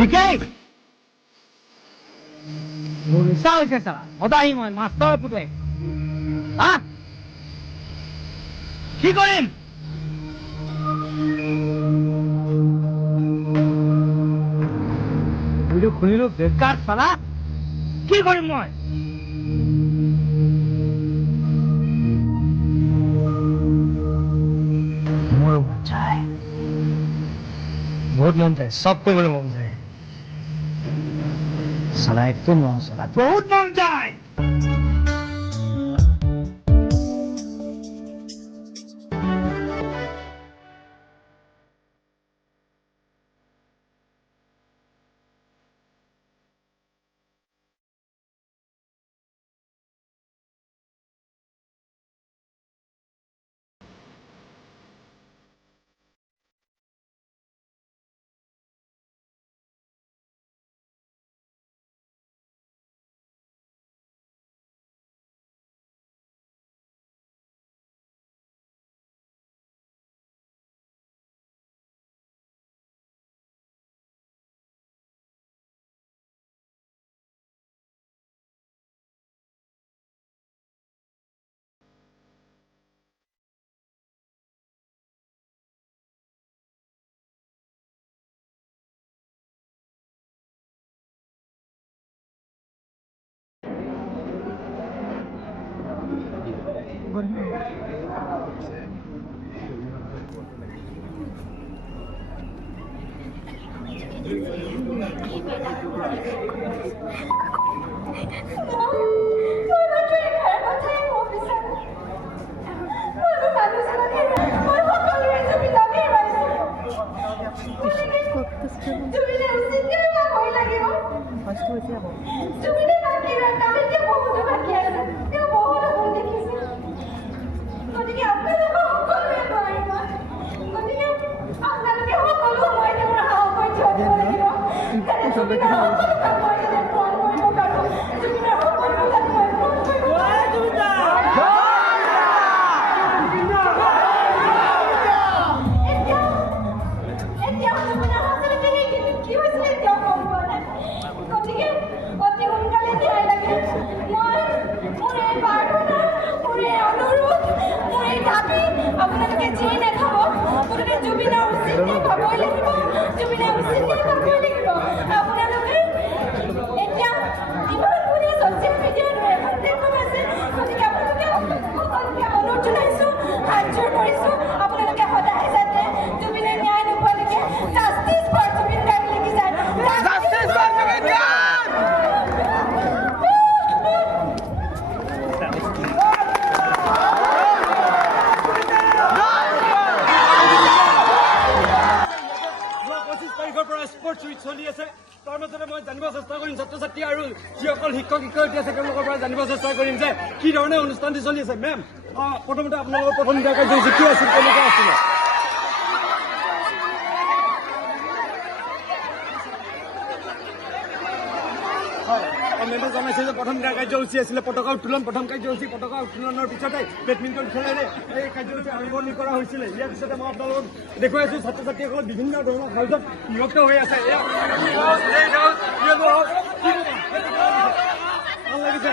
ঠিকেই মোৰ ইচ্ছা হৈছে চালা সদায় মই মাষ্টৰ পুতেক হা কি কৰিম শুনিলো বেকাৰ চালা কি কৰিম মই মোৰ মন যায় বহুত মন যায় সব কৰিবলৈ মন যায় চালা একদম মন চালা বহুত মন যায় চলি আছে তাৰ মাজতে মই জানিব চেষ্টা কৰিম ছাত্ৰ ছাত্ৰী আৰু যিসকল শিক্ষক শিক্ষয়িত্ৰী আছে তেওঁলোকৰ পৰা জানিব চেষ্টা কৰিম যে কি ধৰণে অনুষ্ঠানটি চলি আছে মেম প্ৰথমতে আপোনালোকৰ প্ৰথম কাৰ্যসূচী কি আছিল কেনেকুৱা আছিলে মেমে জনাইছে যে প্ৰথম কাৰ্যসূচী আছিলে পতাকা উত্তোলন প্ৰথম কাৰ্যসূচী পতাকা উত্তোলনৰ পিছতে বেডমিণ্টন খেলেৰে এই কাৰ্যসূচী আৰম্ভণি কৰা হৈছিলে ইয়াৰ পিছতে মই আপোনালোকক দেখুৱাই আছো ছাত্ৰ ছাত্ৰীসকল বিভিন্ন ধৰণৰ খেলত নিযুক্ত হৈ আছে ভাল লাগিছে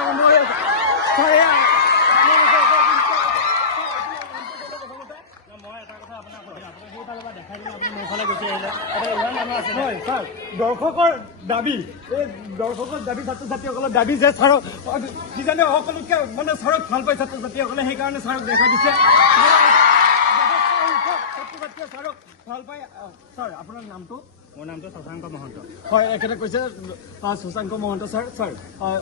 আৰম্ভ হৈ আছে দৰ্শকৰ দাবী এই দৰ্শকৰ দাবী ছাত্ৰ ছাত্ৰীসকলৰ দাবী যে ছাৰক কিজানি সকলোকে মানে ছাৰক ভাল পায় ছাত্ৰ ছাত্ৰীসকলে সেইকাৰণে ছাৰক দেখাই দিছে ছাত্ৰ ছাত্ৰীয়ে ছাৰক ভাল পায় ছাৰ আপোনাৰ নামটো মোৰ নামটো শশাংক মহন্ত হয় এখেতে কৈছে শশাংক মহন্ত ছাৰ ছাৰ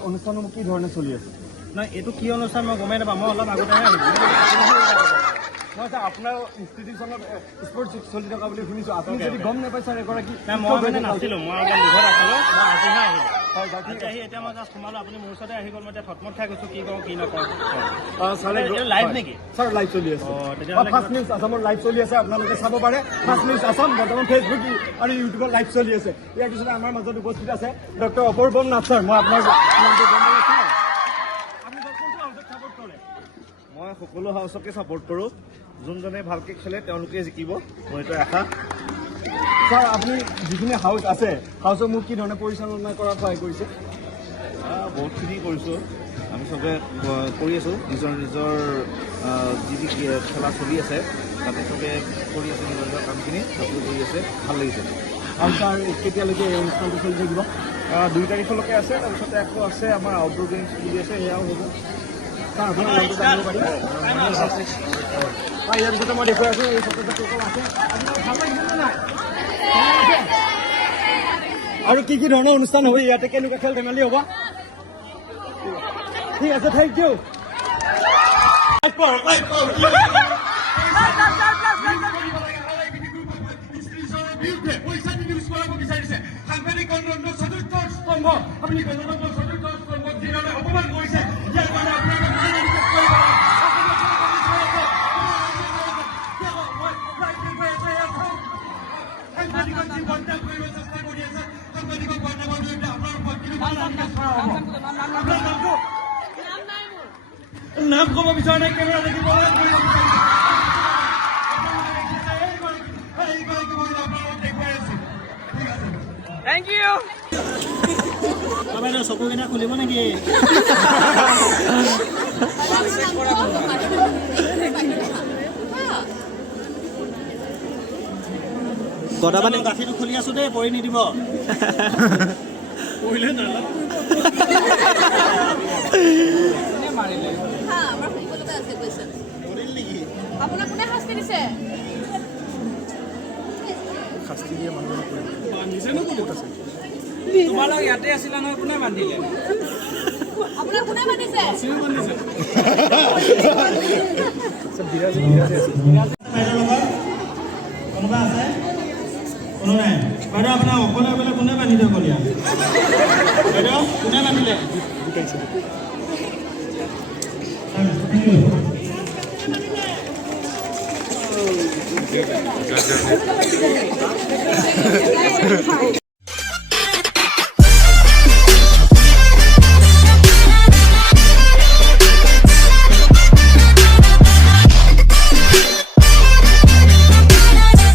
অনুষ্ঠানসমূহ কি ধৰণে চলি আছে নাই এইটো কি অনুষ্ঠান মই গমেই নাপাওঁ মই অলপ আগতেহে আহিছোঁ মই ছাৰ আপোনাৰ ইনষ্টিটিউশ্যনত স্পৰ্টছ চলি থকা বুলি শুনিছোঁ আপুনি যদি গম নাপায় ছাৰ এগৰাকী মই মানে নাছিলোঁ মই অলপ লিখত আছিলোঁ মই আজিহে আহিলোঁ হয় বাকী আহি এতিয়া মই জাষ্ট সোমালোঁ আপুনি মোৰ ওচৰতে আহি গ'ল মই এতিয়া থটমত খাই গৈছোঁ কি কৰোঁ কি নকৰোঁ ছাৰ লাইভ নেকি ছাৰ লাইভ চলি আছে ফাৰ্ষ্ট নিউজ আছামৰ লাইভ চলি আছে আপোনালোকে চাব পাৰে ফাৰ্ষ্ট নিউজ আছাম বৰ্তমান ফেচবুক আৰু ইউটিউবত লাইভ চলি আছে ইয়াৰ পিছতে আমাৰ মাজত উপস্থিত আছে ডক্টৰ অপূৰ্বম নাথ ছাৰ মই আপোনাৰ নামটো গম পাইছোঁ আপুনি কোনটো অংশত ছাপোৰ্ট কৰে মই সকলো হাউচকে ছাপোৰ্ট কৰোঁ যোনজনে ভালকৈ খেলে তেওঁলোকে জিকিব মোৰ এইটো আশা ছাৰ আপুনি যিখিনি হাউচ আছে হাউচক মোক কি ধৰণে পৰিচালনা কৰাত সহায় কৰিছে বহুতখিনি কৰিছোঁ আমি চবে কৰি আছোঁ নিজৰ নিজৰ যি খেলা চলি আছে তাতে চবে কৰি আছে নিজৰ নিজৰ কামখিনি সকলো কৰি আছে ভাল লাগিছে আৰু ছাৰ কেতিয়ালৈকে এই অনুষ্ঠানটো চলি থাকিব 2 তাৰিখলৈকে আছে তাৰপিছতে আকৌ আছে আমাৰ আউটডোৰ গেমছ বুলি আছে সেয়াও হ'ব ছাৰ আপোনাৰ নামটো জানিব পাৰিম ইয়াৰ পিছতে মই দেখুৱাই আছোঁ এই ছাত্ৰ ছাত্ৰীসকল আছে আপোনাৰ ভাল লাগিছেনে নাই আৰু কি কি ধৰণৰ অনুষ্ঠান হ'ব ইয়াতে কেনেকুৱা খেল ধেমালি হ'ব ঠিক আছে থেংক ইউ সাংবাদিক গণতন্ত্ৰৰ চতুৰ্থ স্তম্ভ আপুনি গণতন্ত্ৰৰ চতুৰ্থ স্তম্ভক যিধৰণে অপমান কৰিছে ইয়াৰ কাৰণে সাংবাদিকক যি বদনাম কৰিব চেষ্টা কৰি আছে সাংবাদিকক বদনামৰ বিৰুদ্ধে আপোনাৰ নাম ক'ব বিচৰা নাই কেমেৰা দেখিব Thank you. আপোনাৰ চকুকেইটা খুলিব নেকি গদাপানী গাখীৰটো খুলি আছো দেই পৰি নিদিব পৰিলে আপোনাক কোনে শাস্তি দিছে তোমালোক ইয়াতে আছিলা নহয় কোনে বান্ধিলে আপোনাক কোনে মাতিছে কোনোবা আছে কোনো নাই বাইদেউ আপোনাৰ অকলে অকলে কোনে বান্ধি দিয়ক কলীয়া বাইদেউ কোনে বান্ধিলে